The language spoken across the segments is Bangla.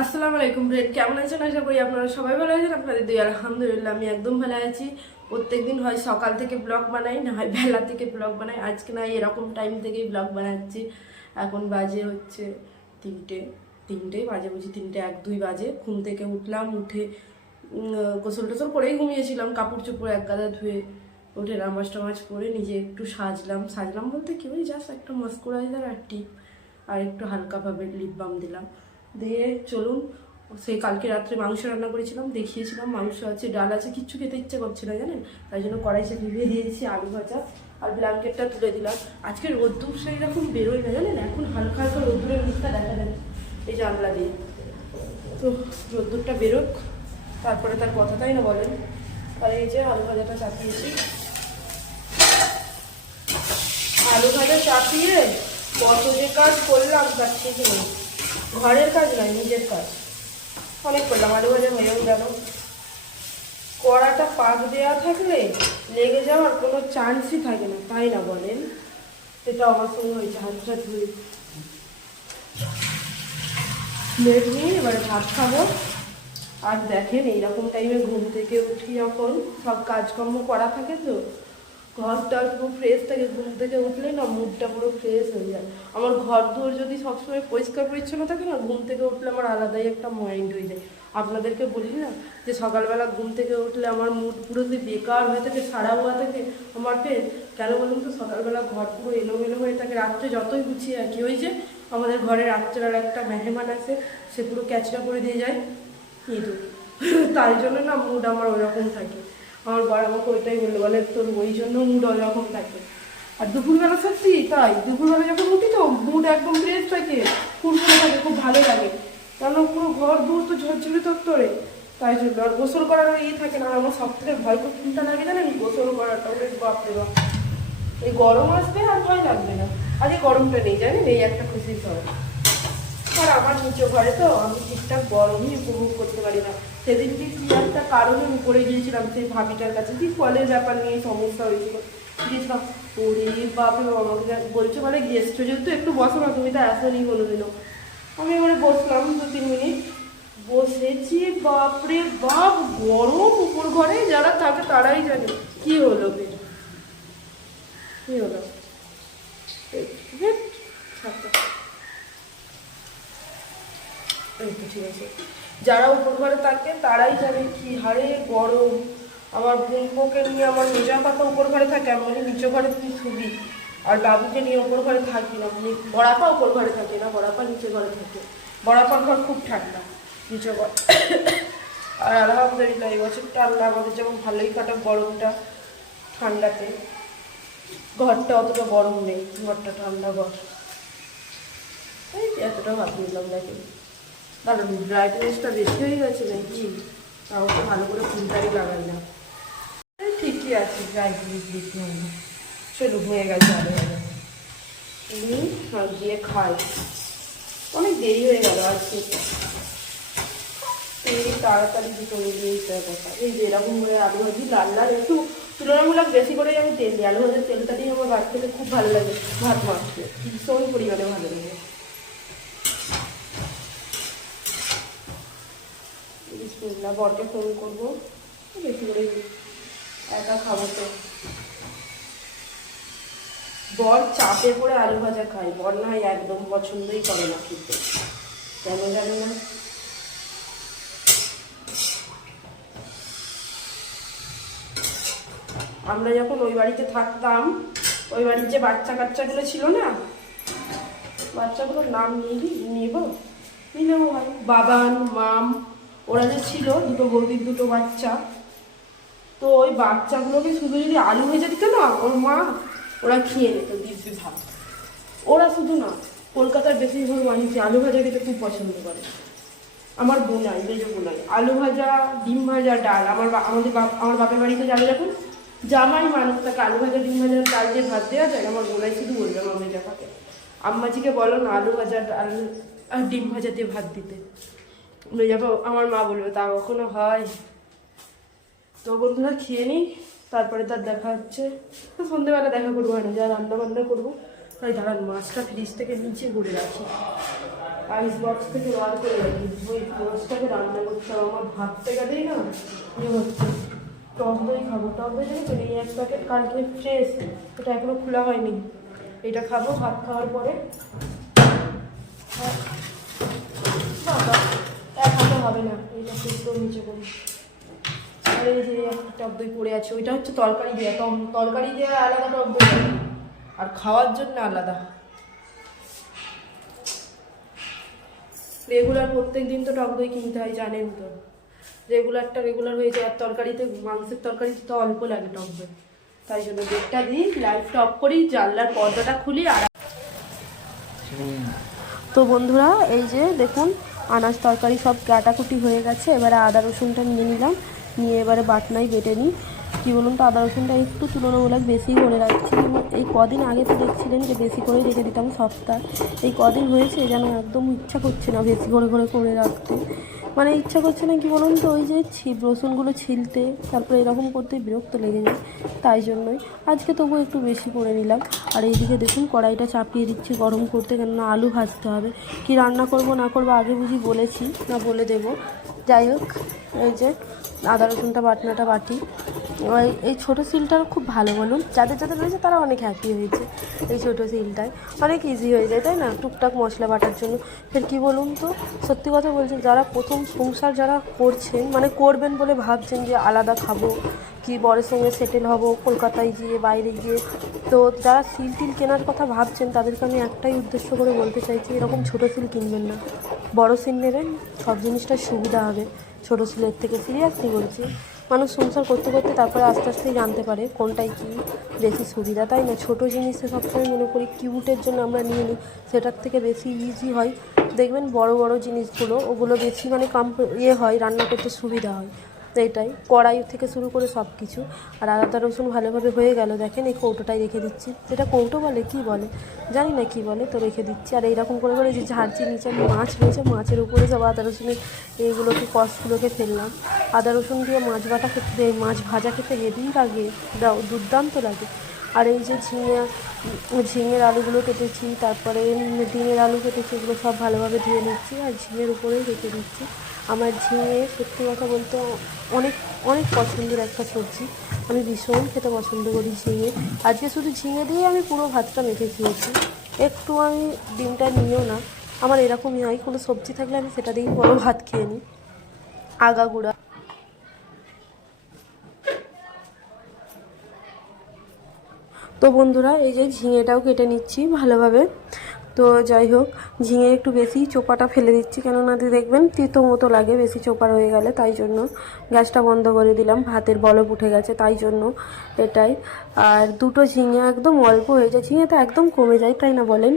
আসসালামু আলাইকুম ফ্রেন্ড কেমন আছেন? আশা করি আপনারা সবাই ভালো আছেন। আপনাদের দুই আলহামদুলিল্লাহ, আমি একদম ভালো আছি। প্রত্যেকদিন হয় সকাল থেকে ব্লগ বানাই, না হয় বেলা থেকে ব্লগ বানাই। আজকে না এরকম টাইম থেকেই ব্লগ বানাচ্ছি। এখন বাজে হচ্ছে তিনটে তিনটে, বাজে বুঝি তিনটে এক, দুই বাজে। ঘুম থেকে উঠলাম, উঠে গোসল টোসল করেই ঘুমিয়েছিলাম। কাপড় চোপড় এক গাদা ধুয়ে, উঠে নামাজ টামাজ করে নিজে একটু সাজলাম। সাজলাম বলতে কি ওই জাস্ট একটা মস্কুরাইজার আর টিপ, আর একটু হালকাভাবে লিপ বাম দিলাম। দিয়ে চলুন, সেই কালকে রাত্রে মাংস রান্না করেছিলাম, দেখিয়েছিলাম, মাংস আছে, ডাল আছে, কিচ্ছু খেতে ইচ্ছে করছে না, জানেন? তাই জন্য কড়াইতে ভিভিয়ে দিয়েছি আলু ভাজা আর ব্ল্যাঙ্কেটটা তুলে দিলাম। আজকে রোদ্দুর সেই রকম বেরোয় না, জানেন? এখন হালকা হালকা রোদ্দুরের মুখটা দেখা যাবে এই জানলা দিয়ে। তো রোদ্দুরটা বেরোক, তারপরে তার কথা তাই না বলেন? আর এই যে আলু ভাজাটা চাপিয়েছি। আলু ভাজা চাপিয়ে কত যে কাজ করলাম, তার ঠিক ঘরের কাজ নয়, নিজের কাজ। অনেক করলাম, আলু ভাজা হয়েও গেল। কড়াটা পাক দেওয়া থাকলে লেগে যাওয়ার কোনো চান্সই থাকে না, তাই না বলেন? এটা আমার সঙ্গে হয়েছে হাতটা ধুয়ে প্লেট নিয়ে এবারে ভাত খাব। আর দেখেন, এইরকম টাইমে ঘুম থেকে উঠি যখন। সব কাজকর্ম করা থাকে তো। ঘরটা পুরো ফ্রেশ থাকে, ঘুম থেকে উঠলে না মুডটা পুরো ফ্রেশ হয়ে যায়। আমার ঘর দুয়ার যদি সবসময় পরিষ্কার পরিচ্ছন্ন থাকে না, ঘুম থেকে উঠলে আমার আলাদাই একটা মাইন্ড হয়ে যায়। আপনাদেরকে বলি না যে সকালবেলা ঘুম থেকে উঠলে আমার মুড পুরো যে বেকার হয়ে থাকে, সারা হওয়া থাকে, আমার পেট কেন বলুন তো সকালবেলা ঘর পুরো এলোমেলো হয়ে থাকে, রাত্রে যতই গুছিয়ে রাখি, ওই যে আমাদের ঘরে রাত্রের একটা মেহমান আছে সে পুরো ক্যাচড়া করে দিয়ে যায়। কিন্তু তাই জন্য না মুড আমার ওরকম থাকে। আমার বড় আমাকে ওইটাই বলল, বলে তোর ওই জন্য মুড ওরকম থাকে। আর দুপুরবেলা সত্যি তাই, দুপুরবেলা যখন উঠি তো মুড একদম ফ্রেশ থাকে ফুরফুরে থাকে, খুব ভালো লাগে। কারণ পুরো ঘর দূর তো ঝরঝরে তত্তরে তাই জন্য। আর গোসল করার ই থাকে না আমার সব থেকে ভয় চিন্তা লাগে জানেন, গোসল করাটা, ওরে বাপরে বাপ। এই গরম আসবে আর ভয় লাগবে না। আর এই গরমটা নেই জানেন, এই একটা খুশির খবর আর আমার নিচে ঘরে তো আমি ঠিকঠাক গরমই উপভোগ করতে পারি না। সেদিন কি একটা কারণে উপরে গিয়েছিলাম সেই ভাবিটার কাছে? কি ফলের ব্যাপার নিয়ে সমস্যা হয়েছিল? গিয়েছিলাম, ওরে বাবা, আমাকে যা- বলছে বলে গেস্ট যেহেতু একটু বসো না, তুমি তো আসোনি কোনোদিনও। আমি এবারে বসলাম দু তিন মিনিট। বসেছি, বাপরে বাপ, গরম উপর ঘরে যারা থাকে তারাই জানে। কি হলো কি হলো? ঠিক আছে। যারা উপর ঘরে থাকে, তারাই জানে কি, হারে গরম। আমার বোনপোকে নিয়ে আমার মেজা পাতা উপর ঘরে থাকে, আমি বলি নিচে ঘরে তুই শুবি। আর বাবুকে নিয়ে উপর ঘরে থাকি না মানে বড়াপা উপর ঘরে থাকে না, বড়াপা নিচে ঘরে থাকে। বড়াপার ঘর খুব ঠান্ডা নিচে ঘর। আর আলহামদুলিল্লাহ, এই বছরটা আল্লাহ আমাদের যেমন ভালোই কাটা গরমটা ঠান্ডাতে। ঘরটা অতটা গরম নেই, ঘরটা ঠান্ডা ঘর। এই এতটা ভাত নিলাম দেখেন দাঁড়ান ব্রাইটনেসটা বেশি হয়ে গেছে নাকি তাও তো ভালো করে ফিল্টারই লাগাই না ঠিকই আছে ব্রাইটনেস বেশি হয় না। হয়ে গেছে আরও আর। গিয়ে খাই অনেক দেরি হয়ে গেল আজকে তাড়াতাড়ি দুটো দিয়ে এই যে এরকম করে আলু ভাজি, লাল লাল, একটু তুলনামূলক বেশি করেই আমি তেল দিই। আলু ভাজার তেলটা দিয়ে আমার ভাত খেতে খুব ভালো লাগে। ভাত মাখতে। ভীষণ পরিমাণে ভালো লাগে। বিসমিল্লাহ বরকে ফোন করব। বেশি করে একা খাব তো। বর চাপে পড়ে আলু ভাজা খায়। বর না একদম পছন্দই করে না খেতে। কেন জানো না? আমরা যখন ওই বাড়িতে থাকতাম, ওই বাড়ির যে বাচ্চা কাচ্চাগুলো ছিল না, বাচ্চাগুলোর নাম নিয়ে নিব? নিলেও হয় বাবান, মাম ওরা যে ছিল, দুটো বৌদির দুটো বাচ্চা, তো ওই বাচ্চাগুলোকে শুধু যদি আলু ভেজে দিত না, ওর মা ওরা খেয়ে নিত দিব্যি ভাত। ওরা শুধু না, কলকাতার বেশিরভাগ মানুষই আলু ভাজা খেতে খুব পছন্দ করে। আমার বোনাই মেজ বোনাই, আলু ভাজা, ডিম ভাজা, ডাল। আমার আমাদের আমার বাপের বাড়িতে যাবে যখন জামাই মানুষ, তাকে আলু ভাজা, ডিম ভাজা, ডাল দিয়ে ভাত দেওয়া যায়, আমার বোনাই শুধু বলবে আমার মেজা পাকে আম্মাজিকে বলো না, আলু ভাজা, ডাল আর ডিম ভাজা দিয়ে ভাত দিতে। মেজাপা আমার মা বলবে, তা কখনো হয়? তো বন্ধুরা খেয়ে নিই, তারপরে তার দেখা হচ্ছে। সন্ধ্যেবেলা দেখা করব না যা রান্না বান্না করব, তাই দাঁড়ান, মাছটা ফ্রিজ থেকে নিচে করে রাখি। আইস বক্স থেকে বার করে রাখি। ওই মাছটাকে রান্না করতে হবে। আমার ভাত থেকে দিই না ইয়ে হচ্ছে। টক দই খাব। টক দই জানি তো, এই এক প্যাকেট কালকে ফ্রেশ এটা এখনও খোলা হয়নি। এটা খাব ভাত খাওয়ার পরে। আর- বাবা। হাতে হবে না। এটা একটু নিচে করি। আর এই যে একটা টক দই পড়ে আছে ওইটা হচ্ছে তরকারি দেওয়া তরকারি দেওয়া আলাদা টক দই আর খাওয়ার জন্য আলাদা। রেগুলার প্রত্যেক দিন তো টক দই কিনতে হয় জানেন তো। রেগুলারটা রেগুলার হয়ে যায় আর তরকারিতে মাংসের তরকারিতে তো অল্প লাগে টক দই। তাই জন্য গেটটা দিই লাইটটা অফ করি জানলার পর্দাটা খুলি আর তো বন্ধুরা এই যে দেখুন আনাজ তরকারি সব কাটাকুটি হয়ে গেছে, এবারে আদা রসুনটা নিয়ে নিলাম, নিয়ে এবারে বাটনায় বেটে নিই। কী বলুন তো, আদা রসুনটা একটু তুলনামূলক বেশি করে রাখছি এই কদিন আগে তো দেখছিলেন যে বেশি করে রেখে দিতাম সপ্তাহ এই কদিন হয়েছে, যেন একদম ইচ্ছা করছে না বেশি করে করে করে রাখতে। মানে ইচ্ছা করছে না কি বলুন তো, ওই যে ছিপ রসুনগুলো ছিলতে, তারপরে এরকম করতে বিরক্ত লেগে যায়, তাই জন্যই। আজকে তবু একটু বেশি করে নিলাম। আর এইদিকে দেখুন, কড়াইটা চাপিয়ে দিচ্ছি গরম করতে, কেননা আলু ভাজতে হবে। কি রান্না করব, না করব, আগে বুঝি বলেছি, না বলে দেব। যাই হোক, এই যে আদা, রসুনটা, বাটনাটা বাটি। এই ছোটো সিলটা খুব ভালো বলুন। যাদের যাদের রয়েছে তারা অনেক হ্যাপি হয়েছে এই ছোটো সিলটায়। অনেক ইজি হয়ে যায়, তাই না? টুকটাক মশলা বাটার জন্য। ফের কি বলুন তো, সত্যি কথা বলছি, যারা প্রথম সংসার যারা করছেন মানে করবেন বলে ভাবছেন যে আলাদা খাব, কি বরের সঙ্গে সেটেল হব, কলকাতায় গিয়ে, বাইরে গিয়ে, তো যারা সিল টিল কেনার কথা ভাবছেন, তাদেরকে আমি একটাই উদ্দেশ্য করে বলতে চাইছি, এরকম ছোটো সিল কিনবেন না। বড় সিল নেবেন, সব জিনিসটা সুবিধা হবে। ছোটো সিলের থেকে সিরিয়াসলি বলছি মানুষ সংসার করতে করতে তারপরে আস্তে আস্তে জানতে পারে কোনটাই কি বেশি সুবিধা, তাই না? ছোটো জিনিসে সবসময় মনে করি কিউটের জন্য আমরা নিয়ে নিই, সেটার থেকে বেশি ইজি হয়। দেখবেন বড় বড় জিনিসগুলো, ওগুলো বেশি মানে কাম ইয়ে হয়, রান্না করতে সুবিধা হয়। এটাই। কড়াই থেকে শুরু করে সব কিছু আর আদা রসুন ভালোভাবে হয়ে গেল। দেখেন এই কৌটোটাই রেখে দিচ্ছি। সেটা কৌটো বলে, কি বলে? জানি না কি বলে, তো রেখে দিচ্ছি। আর এইরকম করে করে যে ঝাড়ছি নিচে মাছ রয়েছে, মাছের উপরে সব আদা, রসুনের এইগুলোকে, কষগুলোকে ফেললাম। আদা, রসুন দিয়ে মাছ বাটা খেতে মাছ ভাজা খেতে হেভি লাগে দুর্দান্ত লাগে। আর এই যে ঝিঙে, ঝিঙের আলুগুলো কেটেছি, তারপরে ডিমের আলু কেটেছি, এগুলো সব ভালোভাবে ধুয়ে নিচ্ছি। আর ঝিঙের উপরেই রেখে দিচ্ছি। আমার ঝিঙে, সত্যি কথা বলতে অনেক অনেক পছন্দের একটা সবজি। আমি ভীষণ খেতে পছন্দ করি ঝিঙে। আজকে শুধু ঝিঙে দিয়ে আমি পুরো ভাতটা মেখে খেয়েছি। একটু আমি ডিমটা নিও না। আমার এরকমই হয়, কোনো সবজি থাকলে আমি সেটা দিয়েই বড় ভাত খেয়ে নিই। আগাগুড়া তো বন্ধুরা, এই যে ঝিঙেটাও কেটে নিচ্ছি ভালোভাবে। তো যাই হোক, ঝিঙে একটু বেশি চোপাটা ফেলে দিচ্ছি। কেননা, দেখবেন তিতো মতো লাগে, বেশি চোপা রয়ে গেলে, তাই জন্য গ্যাসটা বন্ধ করে দিলাম ভাতের বলব উঠে গেছে তাই জন্য এটাই। আর দুটো ঝিঙে একদম অল্প হয়ে যায়, ঝিঙে তো একদম কমে যায়, তাই না বলেন?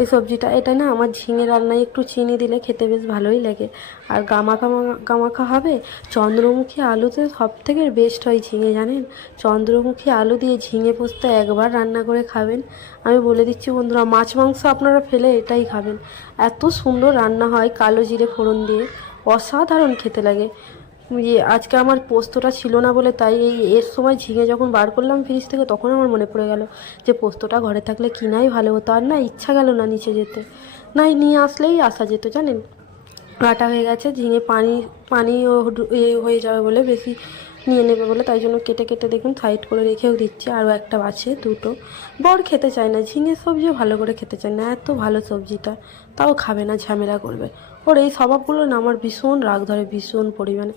এই সবজিটা, এটা না আমার ঝিঙে রান্নায় একটু চিনি দিলে খেতে বেশ ভালোই লাগে। আর গামাখা গামাখা হবে? চন্দ্রমুখী আলুতে সব থেকে বেস্ট হয় ঝিঙে, জানেন? চন্দ্রমুখী আলু দিয়ে ঝিঙে পোস্ত একবার রান্না করে খাবেন। আমি বলে দিচ্ছি বন্ধুরা, মাছ মাংস আপনারা ফেলে এটাই খাবেন। এত সুন্দর রান্না হয় কালো জিরে ফোড়ন দিয়ে, অসাধারণ খেতে লাগে। আজকে আমার পোস্তটা ছিল না বলে তাই এই এর সময় ঝিঙে যখন বার করলাম ফ্রিজ থেকে, তখন আমার মনে পড়ে গেল যে পোস্তটা ঘরে থাকলে কিনাই ভালো হতো। আর না, ইচ্ছা গেল না নিচে যেতে। নাই, নিয়ে আসলেই আসা যেত, জানেন? কাটা হয়ে গেছে, ঝিঙে পানি পানি হয়ে যাবে বলে বেশি নিয়ে নেবে বলে, তাই জন্য কেটে কেটে দেখুন সাইড করে রেখেও দিচ্ছি, আরও একটা আছে দুটো। বর খেতে চায় না ঝিঙে সবজিও ভালো করে খেতে চায় না, এত ভালো সবজিটা, তাও খাবে না, ঝামেলা করবে। ওর এই স্বভাবগুলো না আমার ভীষণ রাগ ধরে, ভীষণ পরিমাণে।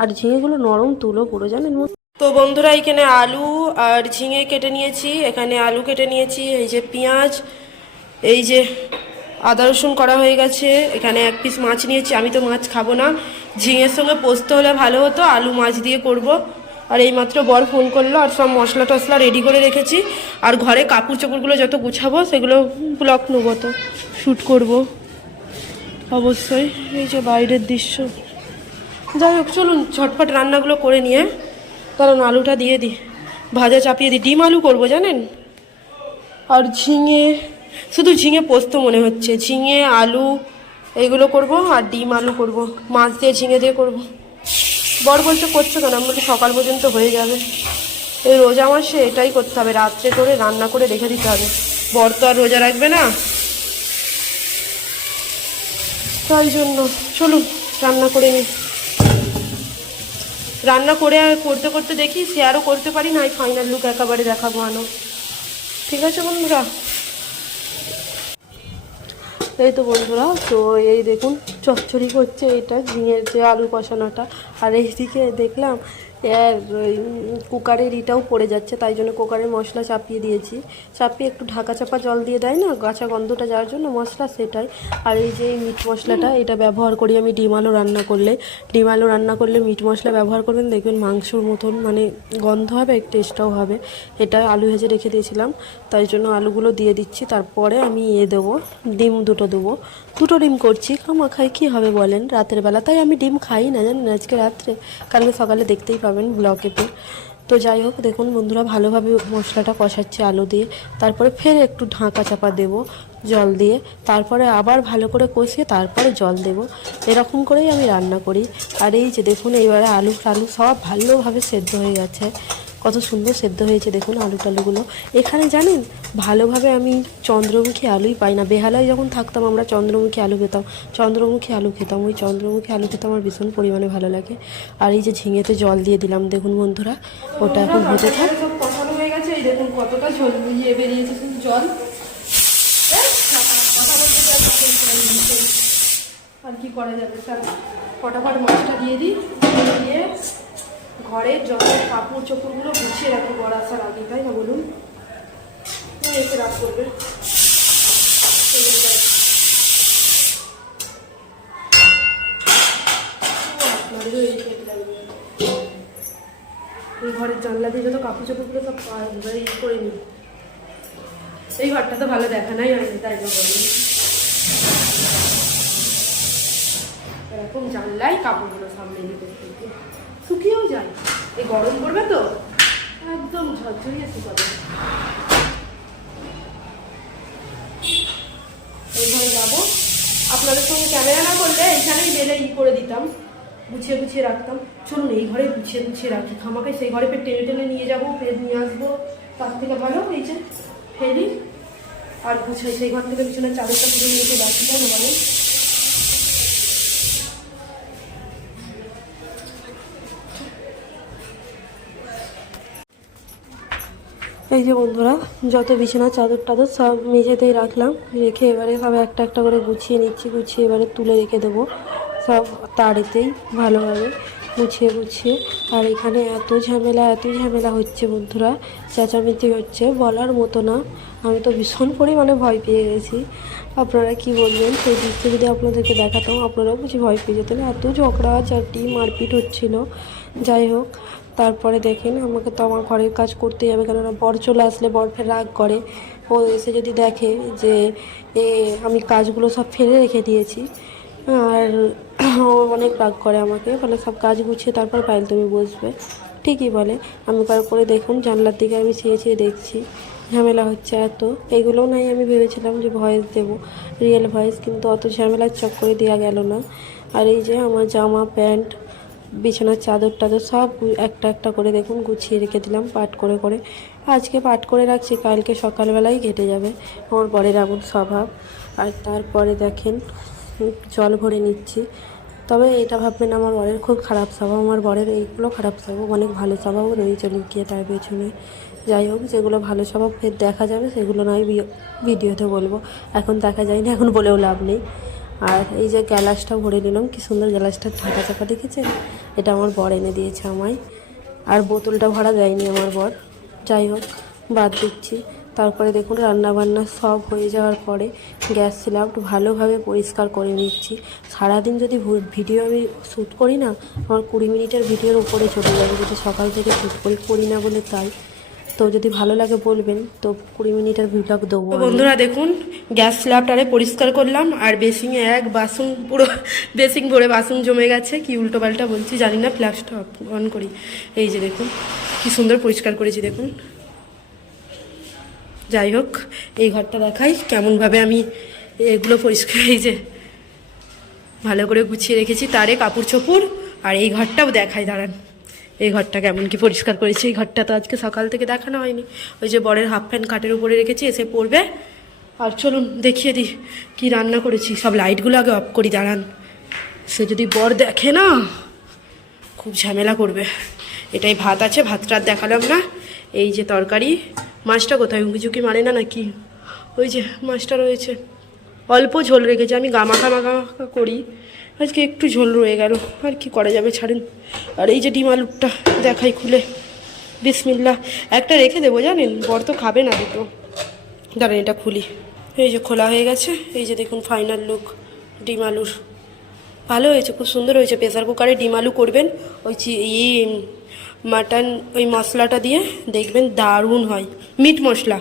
আর ঝিঙেগুলো নরম তুলো পুরো জানেন তো বন্ধুরা, এখানে আলু আর ঝিঙে কেটে নিয়েছি। এখানে আলু কেটে নিয়েছি, এই যে পেঁয়াজ, এই যে আদা রসুন করা হয়ে গেছে। এখানে এক পিস মাছ নিয়েছি, আমি তো মাছ খাব না। ঝিঙের সঙ্গে পোস্ত হলে ভালো হতো, আলু মাছ দিয়ে করব। আর এইমাত্র বর ফোন করল, আর সব মশলা টশলা রেডি করে রেখেছি। আর ঘরে কাপড় চোপড়গুলো যত গুছাবো, সেগুলো ব্লক নেব তো শ্যুট করব। অবশ্যই। এই যে বাইরের দৃশ্য। যাই হোক, চলুন ঝটপট রান্নাগুলো করে নিয়ে, কারণ আলুটা দিয়ে দিই। ভাজা চাপিয়ে দিই। ডিম আলু করব, জানেন? আর ঝিঙে, শুধু ঝিঙে পোস্ত মনে হচ্ছে। ঝিঙে, আলু, এইগুলো করব আর ডিম আলু করব। মাছ দিয়ে ঝিঙে দিয়ে করব। বর বলছে, করছ কেন? আমি বলি সকাল পর্যন্ত হয়ে যাবে। এই রোজা মাসে এটাই করতে হবে। রাত্রে করে রান্না করে রেখে দিতে হবে। বর তো আর রোজা রাখবে না। তাই জন্য। চলুন, রান্না করে নিই রান্না করে করতে করতে দেখি শেয়ারও করতে পারি না, এই ফাইনাল লুক একেবারে দেখাবো আনো ঠিক আছে বন্ধুরা? এই তো বন্ধুরা, তো এই দেখুন, চচ্চড়ি করছে এটা, ঝিঙের যে আলু কষানোটা। আর এইদিকে দেখলাম কুকারের ইটাও পড়ে যাচ্ছে, তাই জন্য কুকারের মশলা চাপিয়ে দিয়েছি। চাপিয়ে একটু ঢাকা চাপা জল দিয়ে দেয় না, গাছা গন্ধটা যাওয়ার জন্য মশলা সেটাই। আর এই যে মিট মশলাটা, এটা ব্যবহার করি আমি ডিম আলু রান্না করলে। ডিম আলু রান্না করলে মিট মশলা ব্যবহার করবেন, দেখবেন মাংসর মতন মানে গন্ধ হবে, টেস্টটাও হবে। এটা আলু ভেজে রেখে দিয়েছিলাম, তাই জন্য আলুগুলো দিয়ে দিচ্ছি। তারপরে আমি এ দেবো, ডিম দুটো দেবো। দুটো ডিম করছি, খামা, খাই, কী হবে বলেন? রাতের বেলা। তাই আমি ডিম খাই না, জানেন? আজকে রাত্রে, কালকে সকালে দেখতেই পাবেন ব্লকে পে তো যাই হোক, দেখুন বন্ধুরা, ভালোভাবে মশলাটা কষাচ্ছে আলু দিয়ে। তারপরে ফের একটু ঢাকা চাপা দেব জল দিয়ে। তারপরে আবার ভালো করে কষিয়ে তারপরে জল দেব। এরকম করেই আমি রান্না করি। আর এই যে দেখুন, এইবারে আলু টালু সব ভালোভাবে সেদ্ধ হয়ে গেছে। কত সুন্দর সেদ্ধ হয়েছে দেখুন আলু টালুগুলো। এখানে জানেন, ভালোভাবে আমি চন্দ্রমুখী আলুই পাই না। বেহালায় যখন থাকতাম আমরা চন্দ্রমুখী আলু খেতাম। চন্দ্রমুখী আলু খেতাম। ওই চন্দ্রমুখী আলু খেতে আমার ভীষণ পরিমাণে ভালো লাগে। আর এই যে ঝিঙেতে জল দিয়ে দিলাম দেখুন বন্ধুরা, ওটা এখন হতে থাক। কতটা জল। আর কি করা যাবে? স্যার ফটাফট মাছটা দিয়ে দিই। দিয়ে ঘরের যত কাপড় চোপড়গুলো গুছিয়ে রাখি বড় আসার আগে, তাই না বলুন? ও এসে রাত করবে। এই এই ঘরের জানলা দিয়ে যত কাপড় চোপড়গুলো সব পা- ইয়ে করে নিই। এই ঘরটা তো ভালো দেখা নাই আমি তাই না বলি এরকম জানলাই কাপড়গুলো সামনে দিতে শুকিয়েও যায়। এই গরম পড়বে তো? একদম ঝরঝরিয়ে শুকাবে। এইভাবে যাব। আপনাদের সঙ্গে ক্যামেরা না করলে এখানেই বেলে ই করে দিতাম। গুছিয়ে গুছিয়ে রাখতাম। চলুন, এই ঘরে গুছিয়ে গুছিয়ে রাখি। খামাকে সেই ঘরে ফের টেনে টেনে নিয়ে যাব, ফের নিয়ে আসব। তার থেকে ভালো এই যে ফেরি। আর গুছাই সেই ঘর থেকে পিছনে চাদরটা পুরো নিয়ে রাখি কেন বলেন? এই যে বন্ধুরা, যত বিছানা, চাদর টাদর সব মেঝেতেই রাখলাম। রেখে এবারে সব একটা একটা করে গুছিয়ে নিচ্ছি, গুছিয়ে এবারে তুলে রেখে দেবো। সব তাড়েতেই ভালোভাবে গুছিয়ে গুছিয়ে। আর এখানে এত ঝামেলা এত ঝামেলা হচ্ছে বন্ধুরা, চেঁচামেচি হচ্ছে, বলার মতো না। আমি তো ভীষণ পরিমাণে ভয় পেয়ে গেছি। আপনারা কি বলবেন? সেই দৃশ্য যদি আপনাদেরকে দেখাতাম, আপনারাও বুঝি ভয় পেয়ে যেতেন। এত ঝগড়া চারটি মারপিট হচ্ছিল। যাই হোক তারপরে দেখেন আমাকে তো আমার ঘরের কাজ করতেই হবে, কেননা বর চলে আসলে বর ফের রাগ করে। ও এসে যদি দেখে যে, এ, আমি কাজগুলো সব ফেলে রেখে দিয়েছি। আর ও অনেক রাগ করে আমাকে, বলে, সব কাজ গুছিয়ে তারপর পাইল তুমি বসবে। ঠিকই বলে। আমি তারপরে দেখুন, জানলার দিকে আমি চেয়ে চেয়ে দেখছি, ঝামেলা হচ্ছে এত। এগুলোও নাই আমি ভেবেছিলাম যে ভয়েস দেবো রিয়েল ভয়েস কিন্তু অত ঝামেলার চক্করে দেওয়া গেল না। আর এই যে আমার জামা, প্যান্ট বিছানার চাদর টাদর সব একটা একটা করে দেখুন গুছিয়ে রেখে দিলাম, পাট করে করে। আজকে পাট করে রাখছি, কালকে সকালবেলায় ঘেটে যাবে আমার বরের এমন স্বভাব। আর তারপরে দেখেন জল ভরে নিচ্ছি। তবে এটা ভাববেন আমার বরের খুব খারাপ স্বভাব, আমার বরের এইগুলো খারাপ স্বভাব, অনেক ভালো স্বভাবও রয়েছে লুকিয়ে তার পেছনে। যাই হোক, যেগুলো ভালো স্বভাব, ফের দেখা যাবে, সেগুলো নয় ভিডিওতে বলব। এখন দেখা যায় না এখন বলেও লাভ নেই। আর এই যে গ্যালাসটা ভরে নিলাম, কি সুন্দর গ্যালাসটা ঢাকা চাপা দেখেছেন? এটা আমার বর এনে দিয়েছে আমায়। আর বোতলটা ভরা দেয়নি আমার বর। যাই হোক, বাদ দিচ্ছি। তারপরে দেখুন রান্না বান্না সব হয়ে যাওয়ার পরে গ্যাস সিলিন্ডার ভালোভাবে পরিষ্কার করে নিচ্ছি। সারাদিন যদি ভিডিও আমি শ্যুট করি না, আমার কুড়ি মিনিটের ভিডিওর উপরে চলে যাবে। যদি সকাল থেকে শ্যুট করি করি না বলে তাই। তো যদি ভালো লাগে বলবেন তো কুড়ি মিনিটের ভিডিও দেবো বন্ধুরা দেখুন গ্যাস স্ল্যাবটারে পরিষ্কার করলাম আর বেসিংয়ে এক বাসন পুরো বেসিং ভরে বাসন জমে গেছে কি উল্টো পাল্টা বলছি জানি না ফ্ল্যাশটা অন করি। এই যে দেখুন কি সুন্দর পরিষ্কার করেছি দেখুন। যাই হোক এই ঘরটা দেখাই কেমনভাবে আমি এগুলো পরিষ্কার এই যে ভালো করে গুছিয়ে রেখেছি তারে কাপড় চোপড় আর এই ঘরটাও দেখাই দাঁড়ান। এই ঘরটা কেমন কি পরিষ্কার করেছি। এই ঘরটা তো আজকে সকাল থেকে দেখানো হয়নি। ওই যে বরের হাফ প্যান্ট কাটের উপরে রেখেছি, এসে পড়বে। আর চলুন, দেখিয়ে দিই কি রান্না করেছি। সব লাইটগুলো আগে অফ করি, দাঁড়ান। সে যদি বর দেখে না, খুব ঝামেলা করবে। এটাই ভাত আছে ভাতটা দেখালাম না। এই যে তরকারি, মাছটা কোথায়? উঁকি মারে না নাকি? ওই যে মাছটা রয়েছে। অল্প ঝোল রেখেছে, আমি গামাখা মাখা মাখা করি। আজকে একটু ঝোল রয়ে গেল। আর কি করা যাবে ছাড়েন। আর এই যে ডিম আলুরটা দেখাই খুলে। বিসমিল্লা একটা রেখে দেবো জানেন? বর তো খাবে না দুটো। দাঁড়ান, এটা খুলি। এই যে খোলা হয়ে গেছে। এই যে দেখুন ফাইনাল লুক ডিম আলুর। ভালো হয়েছে, খুব সুন্দর হয়েছে। প্রেসার কুকারে ডিম আলু করবেন। ওই চি- ই মাটন ওই মশলাটা দিয়ে দেখবেন দারুণ হয়। মিট মশলা।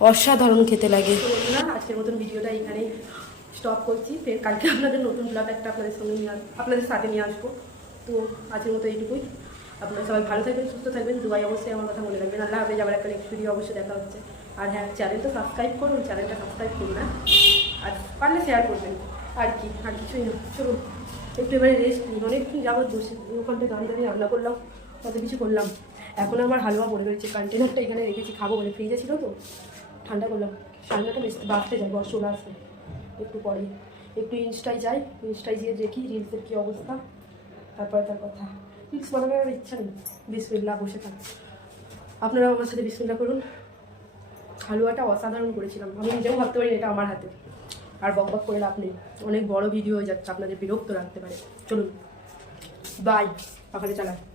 অসাধারণ খেতে লাগে। আজকের মতন ভিডিওটা এখানেই। স্টপ করছি। ফের কালকে আপনাদের নতুন ব্লগ একটা আপনাদের সঙ্গে নিয়ে আপনাদের সাথে নিয়ে আসব। তো আজকের মতো এইটুকুই। আপনারা সবাই ভালো থাকবেন, সুস্থ থাকবেন। দুবাই অবশ্যই আমার কথা মনে রাখবেন। আল্লাহ হাফেজ। আবার একটা নেক্সট ভিডিও অবশ্যই দেখা হচ্ছে। আর হ্যাঁ চ্যানেলটা সাবস্ক্রাইব করুন চ্যানেলটা সাবস্ক্রাইব করুন না। আর পারলে শেয়ার করবেন। আর কি, আর কিছুই না। চলুন, একটু এবারে রেস্ট নিই। অনেকক্ষণ যাবত বসে ওখানটা দাঁড়িয়ে দাঁড়িয়ে রান্না করলাম কত কিছু করলাম। এখন আমার হালুয়া পড়ে রয়েছে। কন্টেনারটা এখানে রেখেছি। খাব বলে ফ্রিজে ছিল তো। ঠান্ডা করলাম। সামনেটা বেশ বাঁচতে যাই বর্ষ চলে আসবে একটু পরে, একটু ইনস্টায় যাই, ইনস্টায় গিয়ে দেখি রিলসের কী অবস্থা, তারপরে তার কথা। রিলস বানানোর ইচ্ছা নেই বিসমিল্লা বসে থাক। আপনারাও আমার সাথে বিসমিল্লা করুন। হালুয়াটা অসাধারণ করেছিলাম। আমি নিজেও ভাবতে পারি এটা আমার হাতে। আর বক বক করে লাভ নেই। অনেক বড় ভিডিও হয়ে যাচ্ছে, আপনাদের বিরক্ত রাখতে পারে। চলুন বাই পাখাতে চালায়